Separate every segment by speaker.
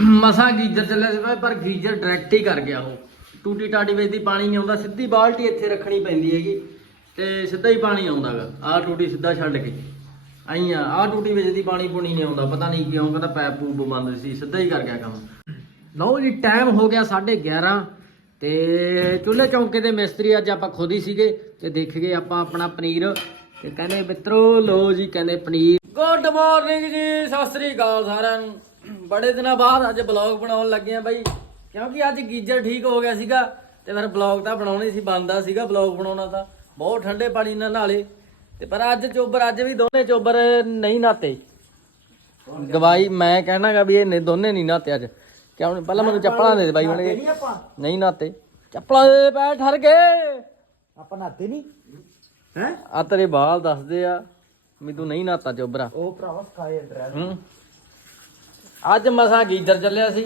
Speaker 1: ਮਸਾ ਗੀਜ਼ਰ ਚੱਲਿਆ ਸੀ ਭਾਈ ਪਰ ਗੀਜ਼ਰ ਡਾਇਰੈਕਟ ਹੀ ਕਰ ਗਿਆ ਉਹ। ਟੂਟੀ ਟਾਟੀ ਵਿੱਚ ਦੀ ਪਾਣੀ ਨਹੀਂ ਆਉਂਦਾ, ਸਿੱਧੀ ਬਾਲਟੀ ਇੱਥੇ ਰੱਖਣੀ ਪੈਂਦੀ ਹੈਗੀ, ਤੇ ਸਿੱਧਾ ਹੀ ਪਾਣੀ ਆਉਂਦਾਗਾ ਆਹ ਟੂਟੀ ਸਿੱਧਾ ਛੱਡ ਕੇ। ਆਈ ਆ, ਆਹ ਟੂਟੀ ਵਿੱਚ ਦੀ ਪਾਣੀ ਪੂਣੀ ਨਹੀਂ ਆਉਂਦਾ, ਪਤਾ ਨਹੀਂ ਕਿਉਂ, ਕਹਿੰਦਾ ਪੈਪ ਪੂਪ ਬੰਦ ਸੀ, ਸਿੱਧਾ ਹੀ ਕਰ ਗਿਆ ਕੰਮ। ਲਓ ਜੀ ਟਾਈਮ ਹੋ ਗਿਆ 11:30 ਤੇ ਚੁੱਲ੍ਹੇ ਚੌਂਕੇ ਦੇ ਮਿਸਤਰੀ ਅੱਜ ਆਪਾਂ ਖੁਦ ਹੀ ਸੀਗੇ, ਤੇ ਦੇਖ ਗਏ ਆਪਾਂ ਆਪਣਾ ਪਨੀਰ, ਤੇ ਕਹਿੰਦੇ ਮਿੱਤਰੋ ਲੋ ਜੀ, ਕਹਿੰਦੇ ਪਨੀਰ। ਗੁੱਡ ਮਾਰਨਿੰਗ ਜੀ, ਸਤਿ ਸ੍ਰੀ ਅਕਾਲ ਸਾਰਿਆਂ ਨੂੰ। ਬੜੇ ਦਿਨਾਂ ਬਾਅਦ ਅੱਜ ਬਲੌਗ ਬਣਾਉਣ ਲੱਗੇ ਆ ਬਾਈ। ਕਿਉਂਕਿ ਅੱਜ ਗੀਜ਼ਰ ਠੀਕ ਹੋ ਗਿਆ ਸੀਗਾ ਤੇ ਫਿਰ ਬਲੌਗ ਤਾਂ ਬਣਾਉਣਾ ਸੀ ਬੰਦਾ ਸੀਗਾ ਬਲੌਗ ਬਣਾਉਣਾ ਤਾਂ। ਬਹੁਤ ਠੰਡੇ ਪਾਣੀ ਨਾਲ ਨਾਲੇ। ਤੇ ਪਰ ਅੱਜ ਚੋਬਰ ਅੱਜ ਵੀ ਦੋਨੇ ਚੋਬਰ ਨਹੀਂ ਨਾਤੇ। ਗਵਾਈ ਮੈਂ ਕਹਿਣਾਗਾ ਵੀ ਇਹ ਦੋਨੇ ਨਹੀਂ ਨਾਤੇ ਅੱਜ। ਕਿਉਂ? ਪਹਿਲਾਂ ਮੈਨੂੰ ਚੱਪਲਾਂ ਦੇ ਦੇ ਬਾਈ
Speaker 2: ਆਪਾਂ।
Speaker 1: ਨਹੀਂ ਨਾਤੇ। ਚੱਪਲਾਂ ਦੇ ਦੇ ਪੈ ਠਰ ਗਏ।
Speaker 2: ਆਪਾਂ ਨਾਤੇ ਨਹੀਂ। ਹੈ
Speaker 1: ਆ ਤੇਰੇ ਬਾਲ ਦੱਸਦੇ ਆ ਤੂੰ ਨਹੀਂ ਨਾਤਾ ਚੋਬਰਾ।
Speaker 2: ਉਹ ਭਰਾਵਾ ਸਕਾਈ ਅੰਦਰ
Speaker 1: ਹੂੰ। ਅੱਜ ਮਸਾ ਗੀਜ਼ਰ ਚੱਲਿਆ ਸੀ।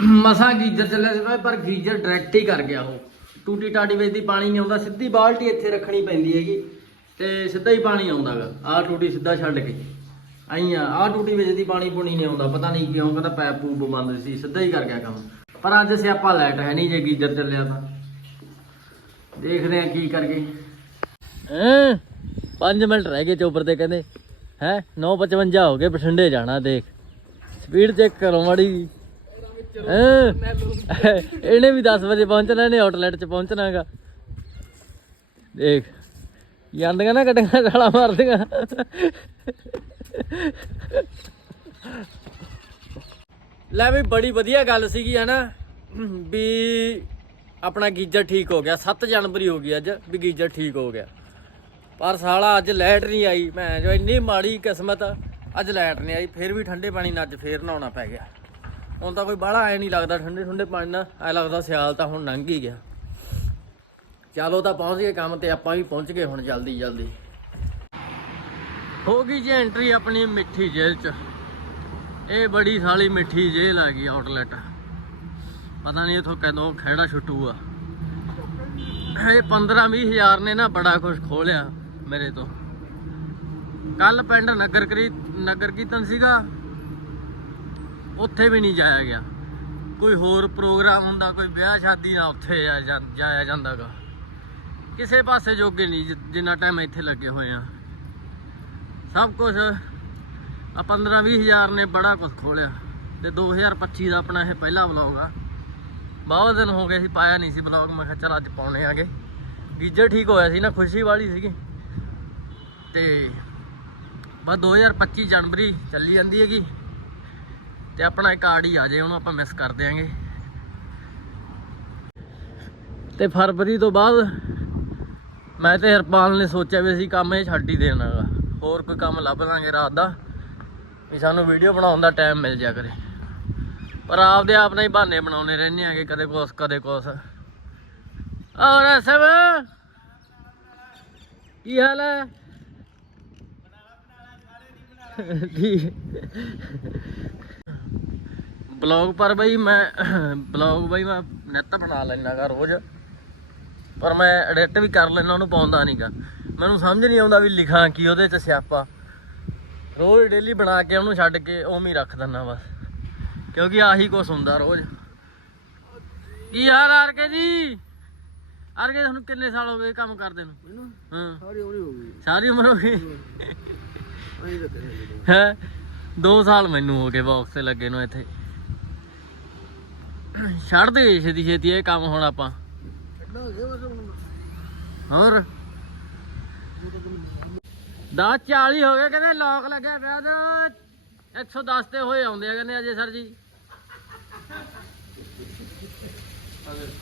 Speaker 1: ਮਸਾ ਗੀਜ਼ਰ ਚੱਲਿਆ ਸੀ ਭਾਈ, ਪਰ ਗੀਜ਼ਰ ਡਾਇਰੈਕਟ ਹੀ ਕਰ ਗਿਆ ਉਹ। ਟੂਟੀ ਟਾਟੀ ਵਿੱਚ ਦੀ ਪਾਣੀ ਨਹੀਂ ਆਉਂਦਾ, ਸਿੱਧੀ ਬਾਲਟੀ ਇੱਥੇ ਰੱਖਣੀ ਪੈਂਦੀ ਹੈਗੀ, ਤੇ ਸਿੱਧਾ ਹੀ ਪਾਣੀ ਆਉਂਦਾਗਾ ਆਹ ਟੂਟੀ ਸਿੱਧਾ ਛੱਡ ਕੇ। ਆਈ ਆ, ਆਹ ਟੂਟੀ ਵਿੱਚ ਦੀ ਪਾਣੀ ਪੂਣੀ ਨਹੀਂ ਆਉਂਦਾ, ਪਤਾ ਨਹੀਂ ਕਿਉਂ, ਕਹਿੰਦਾ ਪੈਪ ਪੂਪ ਬੰਦ ਸੀ, ਸਿੱਧਾ ਹੀ ਕਰ ਗਿਆ ਕੰਮ। ਪਰ ਅੱਜ ਸਿਆਪਾ ਲਾਈਟ ਹੈ ਨਹੀਂ ਜੇ ਗੀਜ਼ਰ ਚੱਲਿਆ ਤਾਂ। ਦੇਖਦੇ ਆ ਕੀ ਕਰਕੇ। ਹੈਂ? 5 ਮਿੰਟ ਰਹਿ ਗਏ ਚੋਪਰ ਤੇ ਕਹਿੰਦੇ। ਹੈ? 9:55 ਹੋ ਗਏ, ਬਠਿੰਡੇ ਜਾਣਾ ਦੇਖ। ਸਪੀਡ ਚੈੱਕ ਕਰੋ ਮਾੜੀ ਹੈਂ? ਇਹਨੇ ਵੀ 10 ਵਜੇ ਪਹੁੰਚਣਾ, ਇਹਨੇ ਆਊਟਲੈਟ 'ਚ ਪਹੁੰਚਣਾਗਾ ਦੇਖ, ਜਾਂਦੀਆਂ ਨਾ ਗੱਡੀਆਂ, ਗਾਲਾਂ ਮਾਰਦੀਆਂ। ਲੈ ਵੀ ਬੜੀ ਵਧੀਆ ਗੱਲ ਸੀਗੀ, ਹਨਾ? ਵੀ ਆਪਣਾ ਗੀਜ਼ਰ ਠੀਕ ਹੋ ਗਿਆ। 7 ਜਨਵਰੀ ਹੋ ਗਈ ਅੱਜ, ਵੀ ਗੀਜ਼ਰ ਠੀਕ ਹੋ ਗਿਆ। ਪਰ ਸਾਲਾ ਅੱਜ ਲਾਈਟ ਨਹੀਂ ਆਈ, ਮੈਂ ਜੋ ਇੰਨੀ ਮਾੜੀ ਕਿਸਮਤ, ਅੱਜ ਲਾਈਟ ਨਹੀਂ ਆਈ, ਫਿਰ ਵੀ ਠੰਡੇ ਪਾਣੀ ਨਾਲ ਅੱਜ ਫੇਰ ਨਹਾਉਣਾ ਪੈ ਗਿਆ। ਹੁਣ ਤਾਂ ਕੋਈ ਬਾਹਲਾ ਐ ਨਹੀਂ ਲੱਗਦਾ, ਠੰਡੇ ਠੰਡੇ ਪਾਣੀ ਨਾਲ, ਐ ਲੱਗਦਾ ਸਿਆਲ ਤਾਂ ਹੁਣ ਲੰਘ ਹੀ ਗਿਆ। ਚਲੋ ਤਾਂ ਪਹੁੰਚ ਗਏ ਕੰਮ ਤੇ, ਆਪਾਂ ਵੀ ਪਹੁੰਚ ਗਏ ਹੁਣ ਜਲਦੀ ਜਲਦੀ। ਹੋ ਗਈ ਜੀ ਐਂਟਰੀ ਆਪਣੀ ਮਿੱਠੀ ਜੇਲ੍ਹ ਚ। ਇਹ ਬੜੀ ਸਾਲੀ ਮਿੱਠੀ ਜੇਲ੍ਹ ਆ ਗਈ ਆਊਟਲੈਟ ਪਤਾ ਨਹੀਂ ਇਥੋਂ ਕਦੋਂ ਖਹਿੜਾ ਛੁੱਟੂਗਾ। ਇਹ 15 20 ਹਜ਼ਾਰ ਨੇ ਨਾ ਬੜਾ ਕੁਝ ਖੋਲਿਆ ਮੇਰੇ ਤੋਂ। ਕੱਲ ਪਿੰਡ ਨਗਰ ਕਰੀ ਨਗਰ ਕੀਰਤਨ ਸੀਗਾ। ਉੱਥੇ ਵੀ ਨਹੀਂ ਜਾਇਆ ਗਿਆ। ਕੋਈ ਹੋਰ ਪ੍ਰੋਗਰਾਮ ਹੁੰਦਾ, ਕੋਈ ਵਿਆਹ ਸ਼ਾਦੀ ਨਾ ਉੱਥੇ ਜਾ- ਜਾ- ਜਾਇਆ ਜਾਂਦਾਗਾ। ਕਿਸੇ ਪਾਸੇ ਜੋਗੇ ਨਹੀਂ ਜਿੰਨਾ ਟਾਈਮ ਇੱਥੇ ਲੱਗੇ ਹੋਏ ਆ। ਸਭ ਕੁਝ ਆ 15 20 ਹਜ਼ਾਰ ਨੇ ਬੜਾ ਕੁਝ ਖੋਲਿਆ। ਤੇ 2025 ਦਾ ਆਪਣਾ ਇਹ ਪਹਿਲਾ ਵਲੌਗ ਆ। ਬਹੁਤ ਦਿਨ ਹੋ ਗਏ ਸੀ, ਪਾਇਆ ਨਹੀਂ ਸੀ ਵਲੌਗ ਮੈਂ ਕਿਹਾ ਚਲ ਅੱਜ ਪਾਉਣੇ ਆਗੇ। ਗੀਜਰ ਠੀਕ ਹੋਇਆ ਸੀ ਨਾ, ਖੁਸ਼ੀ ਵਾਲੀ ਸੀਗੀ। ਤੇ ਬਸ 2025 ਜਨਵਰੀ ਚੱਲੀ ਜਾਂਦੀ ਹੈਗੀ ਤੇ ਆਪਣਾ ਇੱਕ ਆੜ ਹੀ ਆ ਜੇ, ਉਹਨੂੰ ਆਪਾਂ ਮਿਸ ਕਰ ਦਿਆਂਗੇ। ਤੇ ਫਰਵਰੀ ਤੋਂ ਬਾਅਦ ਮੈਂ ਤੇ ਹਰਪਾਲ ਨੇ ਸੋਚਿਆ ਵੀ ਅਸੀਂ ਕੰਮ ਇਹ ਛੱਡ ਹੀ ਦੇਣਾਗਾ ਹੋਰ ਕੋਈ ਕੰਮ ਲੱਭ ਲਾਂਗੇ ਰਾਤ ਦਾ, ਵੀ ਸਾਨੂੰ ਵੀਡੀਓ ਬਣਾਉਣ ਦਾ ਟਾਈਮ ਮਿਲ ਜਾ ਕਰੇ। ਪਰ ਆਪਦੇ ਆਪ ਨਾਲ ਹੀ ਬਹਾਨੇ ਬਣਾਉਣੇ ਰਹਿੰਦੇ ਆਗੇ, ਕਦੇ ਕੁਛ ਕਦੇ ਕੁਛ। ਔਰ ਸਭ? ਕੀ ਹਾਲ ਹੈ ਠੀਕ ਬਲੌਗ ਪਰ ਬਈ ਮੈਂ ਬਲੌਗ ਬਈ ਮੈਂ ਨਿੱਤ ਬਣਾ ਲੈਣਾਗਾ ਰੋਜ਼। ਪਰ ਮੈਂ ਐਡਿਟ ਵੀ ਕਰ ਲੈਣਾ ਉਹਨੂੰ ਪਾਉਂਦਾ ਨਹੀਂਗਾ ਮੈਨੂੰ ਸਮਝ ਨਹੀਂ ਆਉਂਦਾ ਵੀ ਲਿਖਾਂ ਕੀ ਉਹਦੇ ਚ ਸਿਆਪਾ। ਰੋਜ਼ ਡੇਲੀ ਬਣਾ ਕੇ ਉਹਨੂੰ ਛੱਡ ਕੇ ਉਵੇਂ ਹੀ ਰੱਖ ਦਿੰਦਾ ਬਸ। ਕਿਉਂਕਿ ਆਹੀ ਕੁਛ ਹੁੰਦਾ ਰੋਜ਼। ਕੀ ਹਾਲ ਆਰ ਕੇ ਜੀ? ਆਰ ਕੇ ਤੁਹਾਨੂੰ ਕਿੰਨੇ ਸਾਲ ਹੋ ਗਏ ਕੰਮ ਕਰਦੇ ਨੂੰ?
Speaker 2: ਮੈਨੂੰ?
Speaker 1: ਹਾਂ।
Speaker 2: ਸਾਰੀ ਉਮਰ ਹੋ ਗਈ।
Speaker 1: ਸਾਰੀ ਉਮਰ ਹੋ ਗਈ? ਹੈ? 2 ਸਾਲ ਮੈਨੂੰ ਹੋ ਗਏ ਬਾਕਸ ਤੇ ਲੱਗੇ ਨੂੰ ਇੱਥੇ। ਛੱਡ ਦੇ ਛੇਤੀ ਛੇਤੀ, ਇਹ ਕੰਮ ਹੁਣ ਆਪਾਂ। ਹੋਰ? ਦਾ 40 ਹੋ ਗਏ, ਕਹਿੰਦੇ ਲੋਕ ਲੱਗਿਆ ਪਿਆ ਤੇ 110 ਤੇ ਹੋਏ ਆਉਂਦੇ ਆ, ਕਹਿੰਦੇ ਅਜੇ ਸਰ ਜੀ।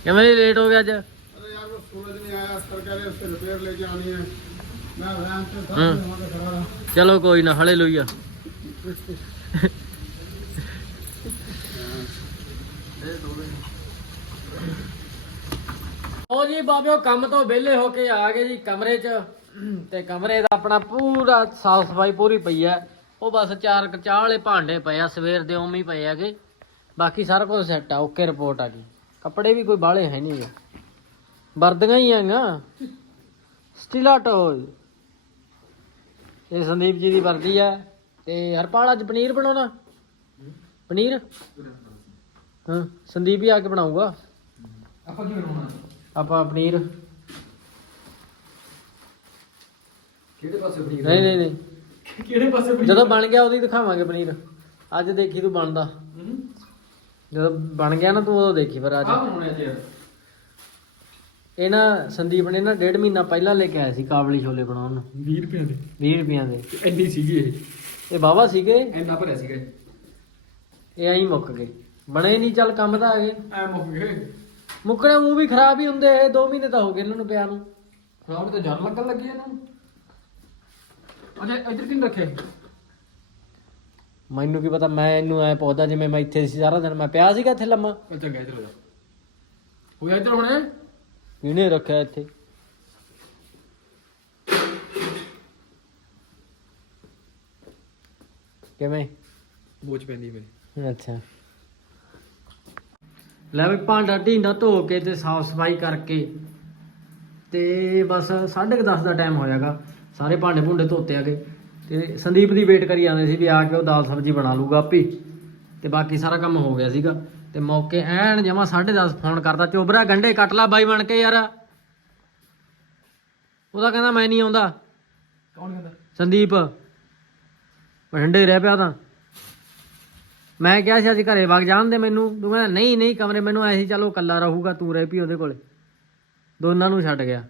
Speaker 1: ਕਿਵੇਂ ਲੇਟ ਹੋ ਗਿਆ ਅੱਜ?
Speaker 3: ਯਾਰ, ਉਹ ਨਹੀਂ ਆਇਆ, ਸਰਕਾਰੇ ਉਸ
Speaker 1: ਰਿਪੇਅਰ
Speaker 3: ਲੈ ਕੇ ਆਣੀ ਹੈ।
Speaker 1: ਚਲੋ ਕੋਈ ਨਾ ਹਲੇ ਲੋਈਆ ਹੋ ਜੀ ਬਾਬਿਓ, ਕੰਮ ਤੋਂ ਵਿਹਲੇ ਹੋ ਕੇ ਆ ਗਏ ਜੀ ਕਮਰੇ 'ਚ। ਤੇ ਕਮਰੇ ਦਾ ਆਪਣਾ ਪੂਰਾ ਸਾਫ਼ ਸਫ਼ਾਈ ਪੂਰੀ ਪਈ ਆ ਉਹ ਬਸ ਚਾਰ ਚਾਹ ਵਾਲੇ ਭਾਂਡੇ ਪਏ ਆ, ਸਵੇਰ ਦੇ ਉਵੇਂ ਹੀ ਪਏ ਆਗੇ ਬਾਕੀ ਸਾਰਾ ਕੁਝ ਸੈੱਟ ਆ ਓਕੇ ਰਿਪੋਰਟ ਆ ਗਈ ਕੱਪੜੇ ਵੀ ਕੋਈ ਬਾਲੇ ਹੈ ਨਹੀਂ ਵਰਦੀਆਂ ਹੀ ਆਂਗਾ ਸਟਿਲਾਟੋ ਇਹ ਸੰਦੀਪ ਜੀ ਦੀ ਵਰਦੀ ਆ। ਤੇ ਹਰਪਾਲ ਅੱਜ ਪਨੀਰ ਬਣਾਉਣਾ? ਪਨੀਰ? ਹਾਂ ਸੰਦੀਪ ਹੀ ਆ ਕੇ ਬਣਾਊਗਾ।
Speaker 2: ਆਪਾਂ ਕੀ ਬਣਾਉਣਾ?
Speaker 1: ਆਪਾਂ ਪਨੀਰ।
Speaker 2: ਕਿਹੜੇ ਪਾਸੇ ਫਰੀ
Speaker 1: ਨਹੀਂ ਨਹੀਂ ਨਹੀਂ।
Speaker 2: ਕਿਹੜੇ ਪਾਸੇ ਫਰੀ
Speaker 1: ਜਦੋਂ ਬਣ ਗਿਆ ਉਹਦੀ ਦਿਖਾਵਾਂਗੇ ਪਨੀਰ। ਅੱਜ ਦੇਖੀ ਤੂੰ ਬਣਦਾ। ਜਦੋਂ ਬਣ ਗਿਆ ਨਾ ਤੂੰ ਉਦੋਂ ਦੇਖੀ ਫਿਰ ਅੱਜ।
Speaker 2: ਆ ਬਣਾਉਣਾ ਯਾਰ।
Speaker 1: ਇਹ ਨਾ ਸੰਦੀਪ ਨੇ ਨਾ ਡੇਢ ਮਹੀਨਾ ਪਹਿਲਾਂ ਲੈ ਕੇ ਆਇਆ ਸੀ ਕਾਬਲੀ ਛੋਲੇ ਬਣਾਉਣ ਨੂੰ।
Speaker 2: 20 ਰੁਪਏ ਦੇ।
Speaker 1: 20 ਰੁਪਈਆਂ ਦੇ।
Speaker 2: ਇੰਨੀ ਸੀਗੀ ਇਹ।
Speaker 1: ਇਹ ਬਾਵਾ ਸੀਗੇ?
Speaker 2: ਇੰਨਾ ਭਰਿਆ ਸੀਗਾ ਇਹ।
Speaker 1: ਐਂ ਮੁੱਕ ਗਏ। ਬਣੇ ਨਹੀਂ ਚੱਲ ਕੰਮ ਤਾਂ ਆ ਗਏ।
Speaker 2: ਐ ਮੁੱਕ ਗਏ।
Speaker 1: ਮੁੱਕਣੇ ਮੂੰਹ ਵੀ ਖਰਾਬ ਹੀ ਹੁੰਦੇ ਇਹ 2 ਮਹੀਨੇ ਤਾਂ ਹੋ ਗਏ ਇਹਨਾਂ ਨੂੰ ਪਿਆ ਨੂੰ।
Speaker 2: ਖਰਾਬ ਤੇ ਜਰ ਲੱਗਣ ਲੱਗੀ ਇਹਨਾਂ ਨੂੰ। ਅੱਛਾ ਇੱਧਰ ਕਿੰਨ ਰੱਖਿਆ
Speaker 1: ਮੈਨੂੰ ਕੀ ਪਤਾ ਮੈਂ ਇਹਨੂੰ ਐ ਪੁੱਛਦਾ ਜਿਵੇਂ ਮੈਂ ਇੱਥੇ ਸੀ ਸਾਰਾ ਦਿਨ ਮੈਂ ਪਿਆ ਸੀਗਾ ਇੱਥੇ ਲੰਮਾ।
Speaker 2: ਚੱਲ ਚੰਗਾ ਇੱਧਰ ਹੋ ਜਾ। ਹੋਇਆ ਇੱਧਰ ਹੁਣ
Speaker 1: ਇਹਨੇ ਰੱਖਿਆ ਇੱਥੇ। ਕਿਵੇਂ?
Speaker 2: ਬੋਝ ਪੈਂਦੀ ਮੇਰੇ।
Speaker 1: ਅੱਛਾ। ਲੈ ਵੀ ਭਾਂਡਾ ਢੀਂਡਾ ਧੋ ਕੇ ਤੇ ਸਾਫ਼ ਸਫ਼ਾਈ ਕਰਕੇ ਤੇ ਬਸ 10:30 ਦਾ ਟਾਈਮ ਹੋਇਆਗਾ ਸਾਰੇ ਭਾਂਡੇ ਭੁੰਡੇ ਧੋਤੇ ਆਗੇ ਤੇ ਸੰਦੀਪ ਦੀ ਵੇਟ ਕਰੀ ਜਾਂਦੇ ਸੀ ਵੀ ਆ ਕੇ ਉਹ ਦਾਲ ਸਬਜ਼ੀ ਬਣਾ ਲੂਗਾ ਆਪੇ। ਤੇ ਬਾਕੀ ਸਾਰਾ ਕੰਮ ਹੋ ਗਿਆ ਸੀਗਾ। ਤੇ ਮੌਕੇ ਐਨ ਜਮਾ 10:30 ਫੋਨ ਕਰਦਾ ਚੋਬਰਾ ਗੰਡੇ ਕੱਟ ਲਾ ਬਾਈ ਬਣ ਕੇ ਯਾਰ। ਉਹਦਾ ਕਹਿੰਦਾ ਮੈਂ ਨਹੀਂ ਆਉਂਦਾ।
Speaker 2: ਕੌਣ ਕਹਿੰਦਾ?
Speaker 1: ਸੰਦੀਪ। ਬਠਿੰਡੇ ਰਹਿ ਪਿਆ ਤਾਂ। ਮੈਂ ਕਿਹਾ ਸੀ ਅੱਜ ਘਰੇ ਵਗ ਜਾਣ ਦੇ ਮੈਨੂੰ। ਤੂੰ ਕਹਿੰਦਾ ਨਹੀਂ ਨਹੀਂ ਕਮਰੇ ਮੈਨੂੰ ਐਸੀ ਚਲੋ ਇਕੱਲਾ ਰਹੂਗਾ ਤੂੰ ਰਹਿ ਪਈ ਉਹਦੇ ਕੋਲੇ। ਦੋਨਾਂ ਨੂੰ ਛੱਡ ਗਿਆ।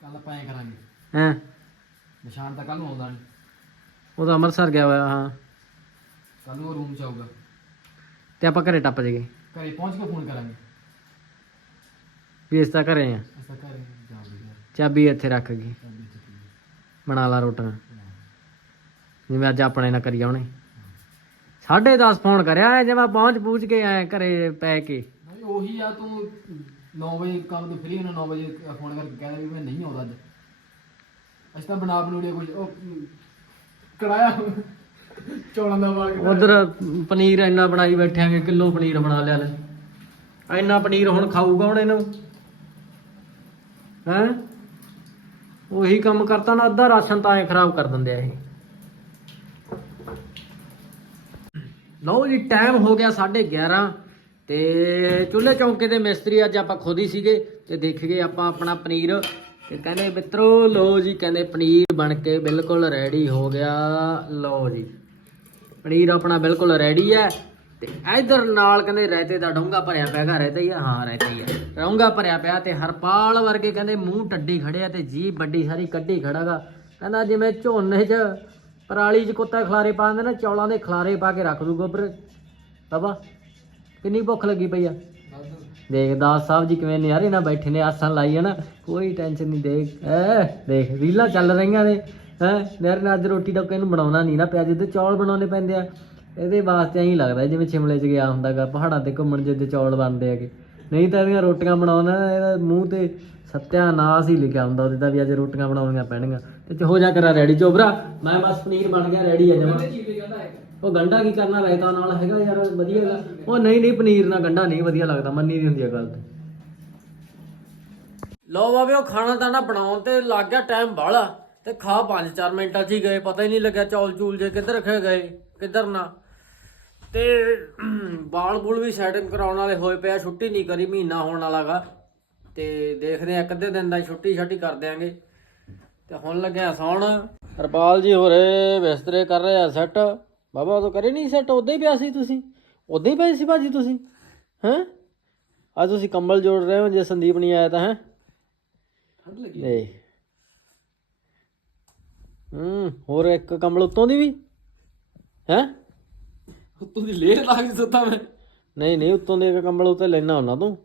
Speaker 2: ਕੱਲ ਆਪਾਂ ਐ ਕਰਾਂਗੇ।
Speaker 1: ਹੈਂ?
Speaker 2: ਨਿਸ਼ਾਨ ਤਾਂ ਕੱਲ ਨੂੰ ਆਉਂਦਾ ਨਹੀਂ
Speaker 1: ਉਹ ਤਾਂ ਅੰਮ੍ਰਿਤਸਰ ਗਿਆ ਹੋਇਆ ਹਾਂ।
Speaker 2: ਕੱਲ ਨੂੰ ਰੂਮ ਚ ਆਊਗਾ।
Speaker 1: ਤੇ ਆਪਾਂ ਘਰੇ ਟੱਪ ਜਗੇ
Speaker 2: ਘਰੇ ਪਹੁੰਚ ਕੇ ਫੋਨ ਕਰਾਂਗੇ।
Speaker 1: ਵੀ ਇਸ ਤਾਂ ਘਰੇ ਆ।
Speaker 2: ਅਸਾਂ ਘਰੇ ਜਾਵਾਂਗੇ ਯਾਰ।
Speaker 1: ਚਾਬੀ ਇੱਥੇ ਰੱਖ ਗਈ।
Speaker 2: ਚਾਬੀ ਚੱਕੀ
Speaker 1: ਬਣਾ ਲਾ ਰੋਟੀਆਂ। ਜਿਵੇਂ ਅੱਜ ਆਪਣੇ ਨਾਲ ਕਰੀ ਉਹਨੇ 10:30 ਫੋਨ ਕਰਿਆ ਜੇ ਮੈਂ ਪਹੁੰਚ ਪੂਛ ਕੇ ਆਇਆ ਘਰੇ ਪੈ ਕੇ।
Speaker 2: ਨਹੀਂ ਉਹੀ ਆ ਤੂੰ 9 ਵਜੇ ਕੰਮ ਤੋਂ ਫ੍ਰੀ ਹੋਣਾ 9 ਵਜੇ ਫੋਨ ਕਰਕੇ ਕਹਿ ਦੇ ਵੀ ਮੈਂ ਨਹੀਂ ਆਉਂਦਾ ਅੱਜ। ਅਸੀਂ ਤਾਂ ਬਣਾ ਬਣੂੜੀਆ ਕੁਝ ਉਹ ਕੜਾਇਆ। ਚੌਲਾਂ ਦਾ ਵਾਲ
Speaker 1: ਉਧਰ ਪਨੀਰ ਇੰਨਾ ਬਣਾਈ ਬੈਠਿਆਂਗੇ ਕਿਲੋ ਪਨੀਰ ਬਣਾ ਲਿਆ ਲੈ। ਇੰਨਾ ਪਨੀਰ ਹੁਣ ਖਾਊਗਾ ਹੁਣ ਇਹਨੂੰ। ਹੈ? ਉਹੀ ਕੰਮ ਕਰਤਾ ਨਾ, ਅੱਧਾ ਰਾਸ਼ਨ ਤਾਂ ਐ ਖਰਾਬ ਕਰ ਦਿੰਦੇ ਆ ਇਹ। ਲਓ ਜੀ ਟਾਈਮ ਹੋ ਗਿਆ 11:30 ਤੇ ਚੁੱਲ੍ਹੇ ਚੌਂਕੇ ਦੇ ਮਿਸਤਰੀ ਅੱਜ ਆਪਾਂ ਖੁਦ ਹੀ ਸੀਗੇ ਤੇ ਦੇਖ ਗਏ ਆਪਾਂ ਆਪਣਾ ਪਨੀਰ ਤੇ ਕਹਿੰਦੇ ਮਿੱਤਰੋ, ਲਓ ਜੀ, ਕਹਿੰਦੇ ਪਨੀਰ ਬਣ ਕੇ ਬਿਲਕੁਲ ਰੈਡੀ ਹੋ ਗਿਆ। ਲਓ ਜੀ। ਪਨੀਰ ਆਪਣਾ ਬਿਲਕੁਲ ਰੈਡੀ ਹੈ ਤੇ ਇਧਰ ਨਾਲ ਕਹਿੰਦੇ ਰਾਇਤੇ ਦਾ ਡੋਂਗਾ ਭਰਿਆ ਪਿਆ ਗਾ ਰਾਇਤਾ ਹੀ ਆ? ਹਾਂ, ਰਾਇਤਾ ਹੀ ਆ। ਡੋਂਗਾ ਭਰਿਆ ਪਿਆ ਤੇ ਹਰਪਾਲ ਵਰਗੇ ਕਹਿੰਦੇ ਮੂੰਹ ਟੱਡੀ ਖੜਿਆ ਤੇ ਜੀ ਵੱਡੀ ਸਾਰੀ ਕੱਢੀ ਖੜਾਗਾ। ਕਹਿੰਦਾ ਜਿਵੇਂ ਝੋਨੇ 'ਚ ਪਰਾਲੀ 'ਚ ਕੁੱਤਾ ਖਲਾਰੇ ਪਾ ਦਿੰਦੇ ਨਾ, ਚੌਲਾਂ ਦੇ ਖਲਾਰੇ ਪਾ ਕੇ ਰੱਖ ਦੂ ਗੋਬਰ। ਬਾਬਾ, ਕਿੰਨੀ ਭੁੱਖ ਲੱਗੀ ਪਈ ਆ? ਦੇਖ, ਦਾਸ ਸਾਹਿਬ ਜੀ ਕਿਵੇਂ ਨਿਆਰੇ ਨਾਲ ਬੈਠੇ ਨੇ, ਆਸਾਂ ਲਾਈ ਹੈ ਨਾ। ਕੋਈ ਟੈਨਸ਼ਨ ਨਹੀਂ, ਦੇਖ, ਐ, ਦੇਖ, ਰੀਲਾਂ ਚੱਲ ਰਹੀਆਂ ਨੇ। ਹੈ? ਨਿਆਰੇ ਨਾਲ ਅੱਜ ਰੋਟੀ ਟੱਕੇ ਨੂੰ ਬਣਾਉਣਾ ਨਹੀਂ ਨਾ ਪਿਆ, ਜਿੱਦੇ ਚੌਲ ਬਣਾਉਣੇ ਪੈਂਦੇ ਆ, ਇਹਦੇ ਵਾਸਤੇ ਐਂ ਲੱਗਦਾ ਜਿਵੇਂ ਸ਼ਿਮਲੇ 'ਚ ਗਿਆ ਹੁੰਦਾਗਾ ਪਹਾੜਾਂ ਤੇ ਘੁੰਮਣ ਜਿੱਦੇ ਚੌਲ ਬਣਦੇ ਹੈਗੇ। ਨਹੀਂ ਤਾਂ ਇਹਦੀਆਂ ਰੋਟੀਆਂ ਬਣਾਉਣਾ ਇਹਦਾ ਮੂੰਹ ਤੇ ਸਤਿਆਨਾਸ਼ ਹੀ ਲਿਖਿਆ ਹੁੰਦਾ ਉਹਦੇ ਦਾ ਵੀ ਅੱਜ ਰੋਟੀਆਂ ਬਣਾਉਣੀਆਂ ਪੈਣਗੀਆਂ। ਤੇ ਚ ਹੋ ਜਾ ਕਰਾ ਰੈਡੀ, ਚੋਬਰਾ, ਮੈਂ ਬਸ ਪਨੀਰ ਬਣ ਗਿਆ ਰੈਡੀ ਆ ਜਮਾ। ਉਹ ਗੰਡਾ ਕੀ ਕਰਨਾ ਰਾਇਤਾ ਨਾਲ ਹੈਗਾ ਯਾਰ, ਵਧੀਆ ਗਾ। ਉਹ ਨਹੀਂ ਨਹੀਂ, ਪਨੀਰ ਨਾਲ ਗੰਡਾ ਨਹੀਂ ਵਧੀਆ ਲੱਗਦਾ, ਮੰਨੀ ਦੀ ਹੁੰਦੀ ਆ ਗੱਲ ਤੇ। ਲੋ ਬਾਬੇ ਉਹ ਖਾਣਾ ਤਾਂ ਨਾ ਬਣਾਉਣ ਤੇ ਲੱਗ ਗਿਆ ਟਾਈਮ ਬਾਹਲਾ। ਤੇ ਖਾ 5-4 ਮਿੰਟਾਂ 'ਚ ਹੀ ਗਏ ਪਤਾ ਹੀ ਨਹੀਂ ਲੱਗਿਆ ਚੌਲ ਚੂਲ ਜੇ ਕਿੱਧਰ ਰੱਖੇ ਗਏ ਕਿੱਧਰ ਨਾ। ਤੇ ਬਾਲ ਬੁਲ ਵੀ ਸੈਟਿੰਗ ਕਰਾਉਣ ਵਾਲੇ ਹੋਏ ਪਿਆ ਛੁੱਟੀ ਨਹੀਂ ਕਰੀ ਮਹੀਨਾ ਹੋਣ ਵਾਲਾਗਾ ਤੇ ਦੇਖਦੇ ਆ ਅੱਧੇ ਦਿਨ ਦਾ ਛੁੱਟੀ ਛੱਟੀ ਕਰ ਦਿਆਂਗੇ। ਤੇ ਹੁਣ ਲੱਗਿਆ ਸੌਣ। ਹਰਪਾਲ ਜੀ ਹੋਰੇ ਬਿਸਤਰੇ ਕਰ ਰਹੇ ਆ ਸੈੱਟ ਬਾਬਾ ਉਹ ਕਰੇ ਨਹੀਂ ਸੈੱਟ ਉਦਾਂ ਹੀ ਪਿਆ ਸੀ ਤੁਸੀਂ? ਉਦਾਂ ਹੀ ਪਏ ਸੀ ਭਾਜੀ ਤੁਸੀਂ? ਹੈਂ? ਅੱਜ ਤੁਸੀਂ ਕੰਬਲ ਜੋੜ ਰਹੇ ਹੋ ਜੇ ਸੰਦੀਪ ਨਹੀਂ ਆਇਆ ਤਾਂ ਹੈ?
Speaker 2: ਠੰਡ ਲੱਗੀ।
Speaker 1: ਹੂੰ ਹੋਰ ਇੱਕ ਕੰਬਲ ਉੱਤੋਂ ਦੀ ਵੀ? ਹੈ?
Speaker 2: ਉੱਤੋਂ ਦੀ ਲੇਰ ਲੱਗ ਗਈ ਸੁੱਤਾ ਮੈਂ।
Speaker 1: ਨਹੀਂ ਨਹੀਂ ਉੱਤੋਂ ਦੇ ਇੱਕ ਕੰਬਲ ਉੱਤੇ ਲੈਣਾ ਹੁੰਦਾ ਤੂੰ।